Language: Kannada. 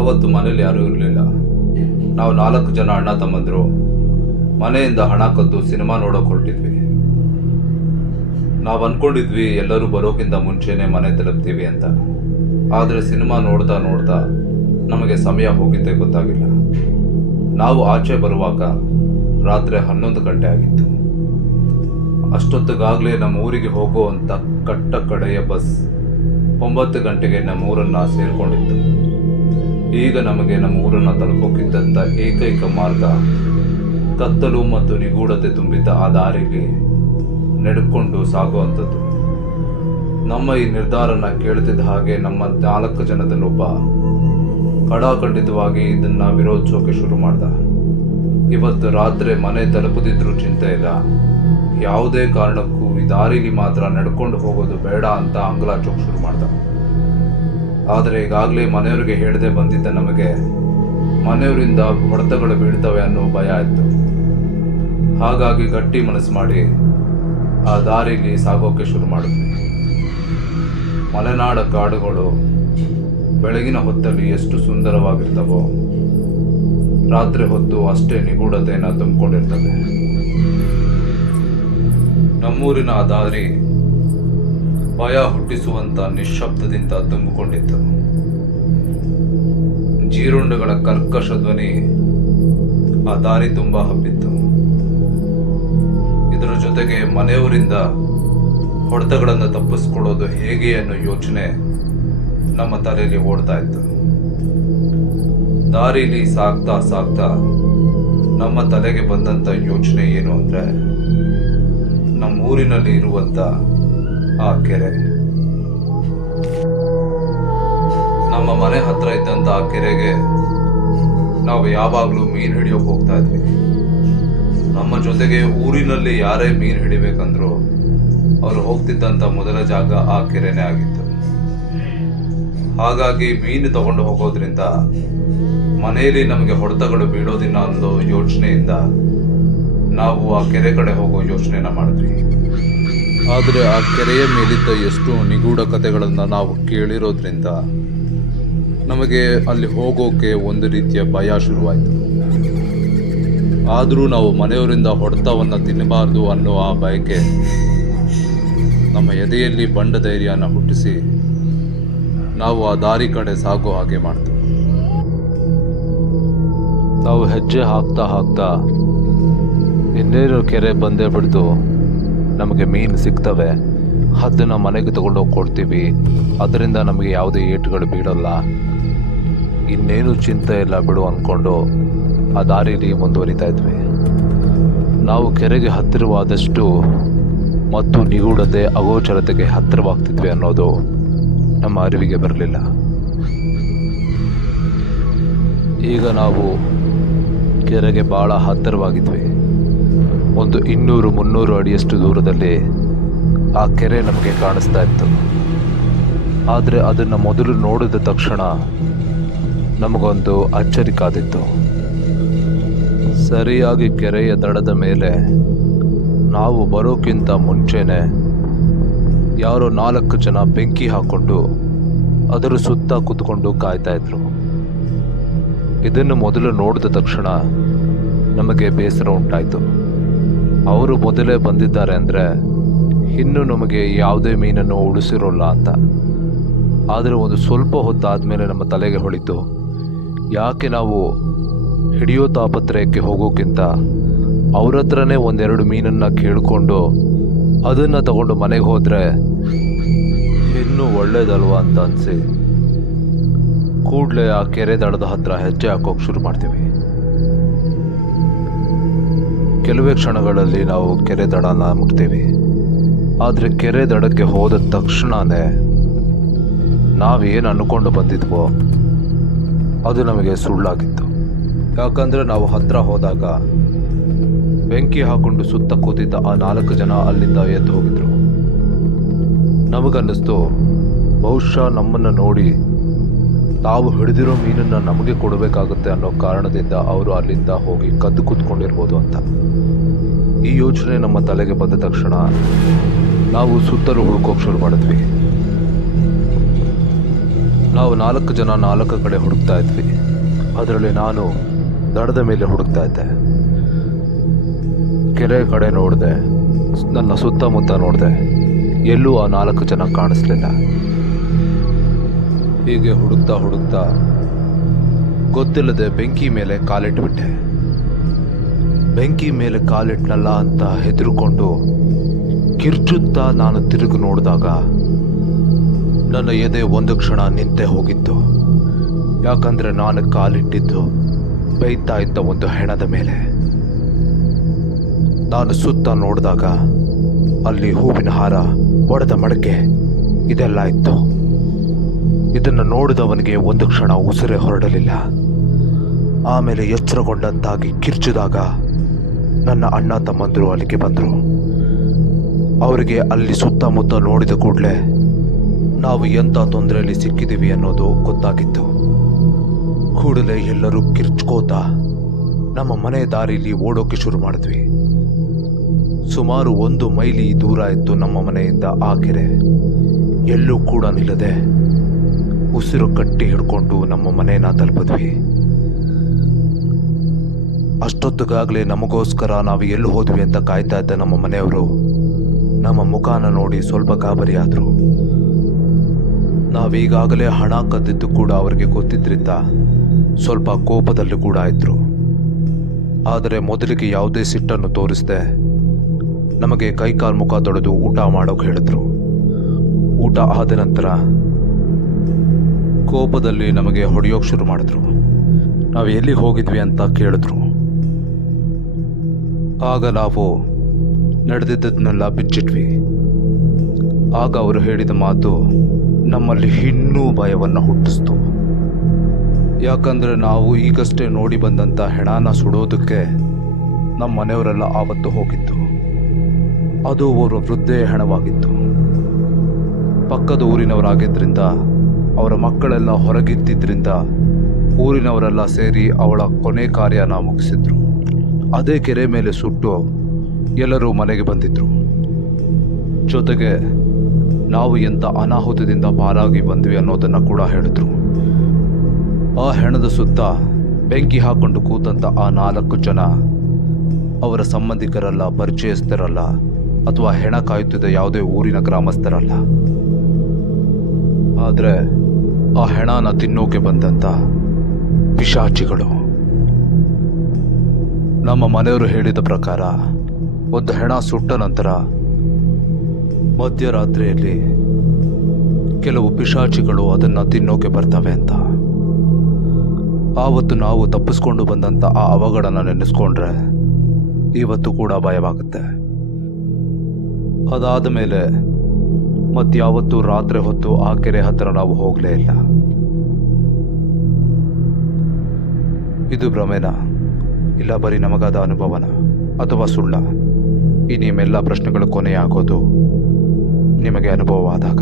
ಆವತ್ತು ಮನೇಲಿ ಯಾರೂ ಇರಲಿಲ್ಲ. ನಾವು 4 ಜನ ಅಣ್ಣ ತಮ್ಮಂದರು ಮನೆಯಿಂದ ಹಣ ಕದ್ದು ಸಿನಿಮಾ ನೋಡೋಕೆ ಹೊರಟಿದ್ವಿ. ನಾವು ಅಂದ್ಕೊಂಡಿದ್ವಿ ಎಲ್ಲರೂ ಬರೋಕ್ಕಿಂತ ಮುಂಚೆನೇ ಮನೆ ತಲುಪ್ತೀವಿ ಅಂತ. ಆದರೆ ಸಿನಿಮಾ ನೋಡ್ತಾ ನೋಡ್ತಾ ನಮಗೆ ಸಮಯ ಹೋಗಿದ್ದೇ ಗೊತ್ತಾಗಿಲ್ಲ. ನಾವು ಆಚೆ ಬರುವಾಗ ರಾತ್ರಿ 11 ಗಂಟೆ ಆಗಿತ್ತು. ಅಷ್ಟೊತ್ತಿಗಾಗಲೇ ನಮ್ಮ ಊರಿಗೆ ಹೋಗುವಂಥ ಕಟ್ಟ ಕಡೆಯ ಬಸ್ 9 ಗಂಟೆಗೆ ನಮ್ಮ ಊರನ್ನು ಸೇರಿಕೊಂಡಿತ್ತು. ಈಗ ನಮಗೆ ನಮ್ಮ ಊರನ್ನು ತಲುಪೋಕ್ಕಿದ್ದಂಥ ಏಕೈಕ ಮಾರ್ಗ ಕತ್ತಲು ಮತ್ತು ನಿಗೂಢತೆ ತುಂಬಿದ್ದ ಆ ದಾರಿಗೆ ನಡೆದುಕೊಂಡು ಸಾಗುವಂಥದ್ದು. ನಮ್ಮ ಈ ನಿರ್ಧಾರನ ಕೇಳ್ತಿದ್ದ ಹಾಗೆ ನಮ್ಮ 4 ಜನದಲ್ಲೊಬ್ಬ ಖಡಾಖಂಡಿತವಾಗಿ ಇದನ್ನು ವಿರೋಧಿಸೋಕೆ ಶುರು ಮಾಡ್ದ. ಇವತ್ತು ರಾತ್ರಿ ಮನೆ ತಲುಪದಿದ್ರೂ ಚಿಂತೆ ಇಲ್ಲ, ಯಾವುದೇ ಕಾರಣಕ್ಕೂ ಈ ದಾರಿಲಿ ಮಾತ್ರ ನಡ್ಕೊಂಡು ಹೋಗೋದು ಬೇಡ ಅಂತ ಅಂಗಲಾಚೋಕೆ ಶುರು ಮಾಡ್ದ. ಆದರೆ ಈಗಾಗಲೇ ಮನೆಯವರಿಗೆ ಹೇಳದೆ ಬಂದಿದ್ದ ನಮಗೆ ಮನೆಯವರಿಂದ ಹೊಡೆತಗಳು ಬೀಳ್ತವೆ ಅನ್ನೋ ಭಯ ಇತ್ತು. ಹಾಗಾಗಿ ಗಟ್ಟಿ ಮನಸ್ಸು ಮಾಡಿ ಆ ದಾರಿಲಿ ಸಾಗೋಕೆ ಶುರು ಮಾಡಿದ್ವಿ. ಮಲೆನಾಡ ಕಾಡುಗಳು ಬೆಳಗಿನ ಹೊತ್ತಲ್ಲಿ ಎಷ್ಟು ಸುಂದರವಾಗಿರ್ತವೋ, ರಾತ್ರಿ ಹೊತ್ತು ಅಷ್ಟೇ ನಿಗೂಢತೆಯನ್ನು ತುಂಬಿಕೊಂಡಿರ್ತವೆ. ನಮ್ಮೂರಿನ ಆ ದಾರಿ ಭಯ ಹುಟ್ಟಿಸುವಂಥ ನಿಶ್ಶಬ್ದದಿಂದ ತುಂಬಿಕೊಂಡಿತ್ತು. ಜೀರುಂಡೆಗಳ ಕರ್ಕಶ ಧ್ವನಿ ಆ ದಾರಿ ತುಂಬ ಹಬ್ಬಿತ್ತು. ಇದರ ಜೊತೆಗೆ ಮನೆಯವರಿಂದ ಹೊಡೆತಗಳನ್ನು ತಪ್ಪಿಸ್ಕೊಳ್ಳೋದು ಹೇಗೆ ಅನ್ನೋ ಯೋಚನೆ ನಮ್ಮ ತಲೆಯಲ್ಲಿ ಓಡ್ತಾ ಇತ್ತು. ದಾರಿಲಿ ಸಾಗ್ತಾ ಸಾಗ್ತಾ ನಮ್ಮ ತಲೆಗೆ ಬಂದಂಥ ಯೋಚನೆ ಏನು ಅಂದರೆ, ನಮ್ಮ ಊರಿನಲ್ಲಿ ಇರುವಂಥ ಆ ಕೆರೆ, ನಮ್ಮ ಮನೆ ಹತ್ರ ಇದ್ದಂಥ ಆ ಕೆರೆಗೆ ನಾವು ಯಾವಾಗಲೂ ಮೀನು ಹಿಡಿಯೋಕೆ ಹೋಗ್ತಾ ಇದ್ವಿ. ನಮ್ಮ ಜೊತೆಗೆ ಊರಿನಲ್ಲಿ ಯಾರೇ ಮೀನು ಹಿಡಿಬೇಕಂದ್ರೂ ಅವರು ಹೋಗ್ತಿದ್ದಂಥ ಮೊದಲ ಜಾಗ ಆ ಕೆರೆನೇ ಆಗಿತ್ತು. ಹಾಗಾಗಿ ಮೀನು ತಗೊಂಡು ಹೋಗೋದ್ರಿಂದ ಮನೆಯಲ್ಲಿ ನಮಗೆ ಹೊಡೆತಗಳು ಬೀಳೋದಿಲ್ಲ ಅನ್ನೋ ಯೋಚನೆಯಿಂದ ನಾವು ಆ ಕೆರೆ ಕಡೆ ಹೋಗೋ ಯೋಚನೆನ ಮಾಡಿದ್ವಿ. ಆದರೆ ಆ ಕೆರೆಯ ಮೇಲಿದ್ದ ಎಷ್ಟು ನಿಗೂಢ ಕಥೆಗಳನ್ನು ನಾವು ಕೇಳಿರೋದ್ರಿಂದ ನಮಗೆ ಅಲ್ಲಿ ಹೋಗೋಕೆ ಒಂದು ರೀತಿಯ ಭಯ ಶುರುವಾಯಿತು. ಆದರೂ ನಾವು ಮನೆಯವರಿಂದ ಹೊಡೆತವನ್ನು ತಿನ್ನಬಾರ್ದು ಅನ್ನೋ ಆ ಬಯಕೆ ನಮ್ಮ ಎದೆಯಲ್ಲಿ ಬಂಡ ಧೈರ್ಯನ ಹುಟ್ಟಿಸಿ ನಾವು ಆ ದಾರಿ ಕಡೆ ಸಾಗೋ ಹಾಗೆ ಮಾಡ್ತು. ನಾವು ಹೆಜ್ಜೆ ಹಾಕ್ತಾ ಹಾಕ್ತಾ ಇನ್ನೇನು ಕೆರೆ ಬಂದೇ ಬಿಡ್ತು, ನಮಗೆ ಮೀನು ಸಿಗ್ತವೆ, ಅದನ್ನು ಮನೆಗೆ ತಗೊಂಡೋಗಿ ಕೊಡ್ತೀವಿ, ಅದರಿಂದ ನಮಗೆ ಯಾವುದೇ ಏಟುಗಳು ಬೀಳಲ್ಲ, ಇನ್ನೇನು ಚಿಂತೆ ಇಲ್ಲ ಬಿಡು ಅಂದ್ಕೊಂಡು ಆ ದಾರಿಲಿ ಮುಂದುವರಿತಾ ಇದ್ವಿ. ನಾವು ಕೆರೆಗೆ ಹತ್ತಿರವಾದಷ್ಟು ಮತ್ತು ನಿಗೂಢತೆ ಅಗೋಚರತೆಗೆ ಹತ್ತಿರವಾಗ್ತಿದ್ವಿ ಅನ್ನೋದು ನಮ್ಮ ಅರಿವಿಗೆ ಬರಲಿಲ್ಲ. ಈಗ ನಾವು ಕೆರೆಗೆ ಭಾಳ ಹತ್ತಿರವಾಗಿದ್ವಿ. ಒಂದು 200-300 ಅಡಿಯಷ್ಟು ದೂರದಲ್ಲಿ ಆ ಕೆರೆ ನಮಗೆ ಕಾಣಿಸ್ತಾ ಇತ್ತು. ಆದರೆ ಅದನ್ನು ಮೊದಲು ನೋಡಿದ ತಕ್ಷಣ ನಮಗೊಂದು ಅಚ್ಚರಿ ಕಾದಿತ್ತು. ಸರಿಯಾಗಿ ಕೆರೆಯ ದಡದ ಮೇಲೆ ನಾವು ಬರೋಕ್ಕಿಂತ ಮುಂಚೆನೇ ಯಾರೋ 4 ಜನ ಬೆಂಕಿ ಹಾಕ್ಕೊಂಡು ಅದರ ಸುತ್ತ ಕೂತ್ಕೊಂಡು ಕಾಯ್ತಾ ಇದ್ರು. ಇದನ್ನು ಮೊದಲು ನೋಡಿದ ತಕ್ಷಣ ನಮಗೆ ಬೇಸರ ಉಂಟಾಯಿತು. ಅವರು ಮೊದಲೇ ಬಂದಿದ್ದಾರೆ ಅಂದರೆ ಇನ್ನು ನಮಗೆ ಯಾವುದೇ ಮೀನನ್ನು ಉಳಿಸಿರೋಲ್ಲ ಅಂತ. ಆದರೆ ಒಂದು ಸ್ವಲ್ಪ ಹೊತ್ತಾದಮೇಲೆ ನಮ್ಮ ತಲೆಗೆ ಹೊಳಿತು, ಯಾಕೆ ನಾವು ಹಿಡಿಯೋ ತಾಪತ್ರಯಕ್ಕೆ ಹೋಗೋಕ್ಕಿಂತ ಅವ್ರ ಹತ್ರನೇ 1-2 ಮೀನನ್ನು ಕೇಳಿಕೊಂಡು ಅದನ್ನು ತಗೊಂಡು ಮನೆಗೆ ಹೋದರೆ ಇನ್ನೂ ಒಳ್ಳೇದಲ್ವಾ ಅಂತ ಅನಿಸಿ ಕೂಡಲೇ ಆ ಕೆರೆ ದಡದ ಹತ್ರ ಹೆಜ್ಜೆ ಹಾಕೋಕೆ ಶುರು ಮಾಡ್ತೀವಿ. ಕೆಲವೇ ಕ್ಷಣಗಳಲ್ಲಿ ನಾವು ಕೆರೆ ದಡನ ಮುಟ್ತೀವಿ. ಆದರೆ ಕೆರೆ ದಡಕ್ಕೆ ಹೋದ ತಕ್ಷಣವೇ ನಾವೇನು ಅಂದ್ಕೊಂಡು ಬಂದಿದ್ವೋ ಅದು ನಮಗೆ ಸುಳ್ಳಾಗಿತ್ತು. ಯಾಕಂದರೆ ನಾವು ಹತ್ತಿರ ಹೋದಾಗ ಬೆಂಕಿ ಹಾಕೊಂಡು ಸುತ್ತ ಕೂತಿದ್ದ ಆ 4 ಜನ ಅಲ್ಲಿಂದ ಎದ್ದು ಹೋಗಿದ್ರು. ನಮಗನ್ನಿಸ್ತು, ಬಹುಶಃ ನಮ್ಮನ್ನು ನೋಡಿ ತಾವು ಹಿಡಿದಿರೋ ಮೀನನ್ನು ನಮಗೆ ಕೊಡಬೇಕಾಗುತ್ತೆ ಅನ್ನೋ ಕಾರಣದಿಂದ ಅವರು ಅಲ್ಲಿಂದ ಹೋಗಿ ಕದ್ದು ಕೂತ್ಕೊಂಡಿರ್ಬೋದು ಅಂತ. ಈ ಯೋಚನೆ ನಮ್ಮ ತಲೆಗೆ ಬಂದ ತಕ್ಷಣ ನಾವು ಸುತ್ತಲೂ ಹುಡುಕೋಕೆ ಶುರು ಮಾಡಿದ್ವಿ. ನಾವು 4 ಜನ 4 ಕಡೆ ಹುಡುಕ್ತಾ ಇದ್ವಿ. ಅದರಲ್ಲಿ ನಾನು ದಡದ ಮೇಲೆ ಹುಡುಕ್ತಾ ಇದ್ದೆ. ಕೆರೆ ಕಡೆ ನೋಡಿದೆ, ನನ್ನ ಸುತ್ತಮುತ್ತ ನೋಡಿದೆ, ಎಲ್ಲೂ ಆ 4 ಜನ ಕಾಣಿಸ್ಲಿಲ್ಲ. ಹೀಗೆ ಹುಡುಕ್ತಾ ಹುಡುಕ್ತಾ ಗೊತ್ತಿಲ್ಲದೆ ಬೆಂಕಿ ಮೇಲೆ ಕಾಲಿಟ್ಬಿಟ್ಟೆ. ಬೆಂಕಿ ಮೇಲೆ ಕಾಲಿಟ್ನಲ್ಲ ಅಂತ ಹೆದರ್ಕೊಂಡು ಕಿರ್ಚುತ್ತಾ ನಾನು ತಿರುಗಿ ನೋಡಿದಾಗ ನನ್ನ ಎದೆ ಒಂದು ಕ್ಷಣ ನಿಂತೆ ಹೋಗಿತ್ತು. ಯಾಕಂದ್ರೆ ನಾನು ಕಾಲಿಟ್ಟಿದ್ದು ಬೇಯ್ತಾ ಇದ್ದ ಒಂದು ಹೆಣದ ಮೇಲೆ. ನಾನು ಸುತ್ತ ನೋಡಿದಾಗ ಅಲ್ಲಿ ಹೂವಿನ ಹಾರ, ಒಡೆದ ಮಡಕೆ ಇದೆಲ್ಲ ಇತ್ತು. ಇದನ್ನು ನೋಡಿದವನಿಗೆ ಒಂದು ಕ್ಷಣ ಉಸಿರೇ ಹೊರಡಲಿಲ್ಲ. ಆಮೇಲೆ ಎಚ್ಚರಗೊಂಡಂತಾಗಿ ಕಿರ್ಚಿದಾಗ ನನ್ನ ಅಣ್ಣ ತಮ್ಮಂದರು ಅಲ್ಲಿಗೆ ಬಂದರು. ಅವರಿಗೆ ಅಲ್ಲಿ ಸುತ್ತಮುತ್ತ ನೋಡಿದ ಕೂಡಲೇ ನಾವು ಎಂಥ ತೊಂದರೆಯಲ್ಲಿ ಸಿಕ್ಕಿದ್ದೀವಿ ಅನ್ನೋದು ಗೊತ್ತಾಗಿತ್ತು. ಕೂಡಲೇ ಎಲ್ಲರೂ ಕಿರ್ಚ್ಕೋತಾ ನಮ್ಮ ಮನೆ ದಾರಿಲಿ ಓಡೋಕೆ ಶುರು ಮಾಡಿದ್ವಿ. ಸುಮಾರು 1 ಮೈಲಿ ದೂರ ಇತ್ತು ನಮ್ಮ ಮನೆಯಿಂದ ಆ ಕೆರೆ. ಎಲ್ಲೂ ಕೂಡ ನಿಲ್ಲದೆ ಉಸಿರು ಕಟ್ಟಿ ಹಿಡ್ಕೊಂಡು ನಮ್ಮ ಮನೇನ ತಲುಪಿದ್ವಿ. ಅಷ್ಟೊತ್ತಿಗಾಗಲೇ ನಮಗೋಸ್ಕರ ನಾವು ಎಲ್ಲಿ ಹೋದ್ವಿ ಅಂತ ಕಾಯ್ತಾ ಇದ್ದ ನಮ್ಮ ಮನೆಯವರು ನಮ್ಮ ಮುಖಾನ ನೋಡಿ ಸ್ವಲ್ಪ ಗಾಬರಿ ಆದರು. ನಾವೀಗಾಗಲೇ ಹಣ ಕದ್ದಿದ್ದು ಕೂಡ ಅವರಿಗೆ ಗೊತ್ತಿದ್ರಿಂದ ಸ್ವಲ್ಪ ಕೋಪದಲ್ಲಿ ಕೂಡ ಇದ್ರು. ಆದರೆ ಮೊದಲಿಗೆ ಯಾವುದೇ ಸಿಟ್ಟನ್ನು ತೋರಿಸದೆ ನಮಗೆ ಕೈಕಾಲು ಮುಖ ತೊಳೆದು ಊಟ ಮಾಡೋಕೆ ಹೇಳಿದ್ರು. ಊಟ ಆದ ನಂತರ ಕೋಪದಲ್ಲಿ ನಮಗೆ ಹೊಡೆಯೋಕೆ ಶುರು ಮಾಡಿದ್ರು. ನಾವು ಎಲ್ಲಿಗೆ ಹೋಗಿದ್ವಿ ಅಂತ ಕೇಳಿದ್ರು. ಆಗ ನಾವು ನಡೆದಿದ್ದನ್ನೆಲ್ಲ ಬಿಚ್ಚಿಟ್ವಿ. ಆಗ ಅವರು ಹೇಳಿದ ಮಾತು ನಮ್ಮಲ್ಲಿ ಇನ್ನೂ ಭಯವನ್ನು ಹುಟ್ಟಿಸ್ತು. ಯಾಕಂದರೆ ನಾವು ಈಗಷ್ಟೇ ನೋಡಿ ಬಂದಂಥ ಹೆಣನ ಸುಡೋದಕ್ಕೆ ನಮ್ಮ ಮನೆಯವರೆಲ್ಲ ಆವತ್ತು ಹೋಗಿತ್ತು. ಅದು ಅವರ ವೃದ್ಧೆಯ ಹೆಣವಾಗಿತ್ತು. ಪಕ್ಕದ ಊರಿನವರಾಗಿದ್ದರಿಂದ ಅವರ ಮಕ್ಕಳೆಲ್ಲ ಹೊರಗಿದ್ದಿದ್ದರಿಂದ ಊರಿನವರೆಲ್ಲ ಸೇರಿ ಅವಳ ಕೊನೆ ಕಾರ್ಯನ ಮುಗಿಸಿದ್ರು. ಅದೇ ಕೆರೆ ಮೇಲೆ ಸುಟ್ಟು ಎಲ್ಲರೂ ಮನೆಗೆ ಬಂದಿದ್ರು. ಜೊತೆಗೆ ನಾವು ಎಂಥ ಅನಾಹುತದಿಂದ ಪಾರಾಗಿ ಬಂದ್ವಿ ಅನ್ನೋದನ್ನು ಕೂಡ ಹೇಳಿದ್ರು. ಆ ಹೆಣದ ಸುತ್ತ ಬೆಂಕಿ ಹಾಕೊಂಡು ಕೂತಂತ ಆ 4 ಜನ ಅವರ ಸಂಬಂಧಿಕರಲ್ಲ, ಪರಿಚಯಸ್ಥರಲ್ಲ, ಅಥವಾ ಹೆಣ ಕಾಯುತ್ತಿದ್ದ ಯಾವುದೇ ಊರಿನ ಗ್ರಾಮಸ್ಥರಲ್ಲ. ಆದರೆ ಆ ಹೆಣನ ತಿನ್ನೋಕೆ ಬಂದಂತ ಪಿಶಾಚಿಗಳು. ನಮ್ಮ ಮನೆಯವರು ಹೇಳಿದ ಪ್ರಕಾರ ಒಂದು ಹೆಣ ಸುಟ್ಟ ನಂತರ ಮಧ್ಯರಾತ್ರಿಯಲ್ಲಿ ಕೆಲವು ಪಿಶಾಚಿಗಳು ಅದನ್ನು ತಿನ್ನೋಕೆ ಬರ್ತವೆ ಅಂತ. ಆವತ್ತು ನಾವು ತಪ್ಪಿಸ್ಕೊಂಡು ಬಂದಂಥ ಆ ಅವಘಡನ ನೆನೆಸ್ಕೊಂಡ್ರೆ ಇವತ್ತು ಕೂಡ ಭಯವಾಗುತ್ತೆ. ಅದಾದ ಮೇಲೆ ಮತ್ಯಾವತ್ತೂ ರಾತ್ರಿ ಹೊತ್ತು ಆ ಕೆರೆ ಹತ್ತಿರ ನಾವು ಹೋಗಲೇ ಇಲ್ಲ. ಇದು ಭ್ರಮೆನ, ಇಲ್ಲ ಬರೀ ನಮಗಾದ ಅನುಭವನ, ಅಥವಾ ಸುಳ್ಳ? ಈ ನಿಮ್ಮೆಲ್ಲ ಪ್ರಶ್ನೆಗಳು ಕೊನೆಯಾಗೋದು ನಿಮಗೆ ಅನುಭವವಾದಾಗ.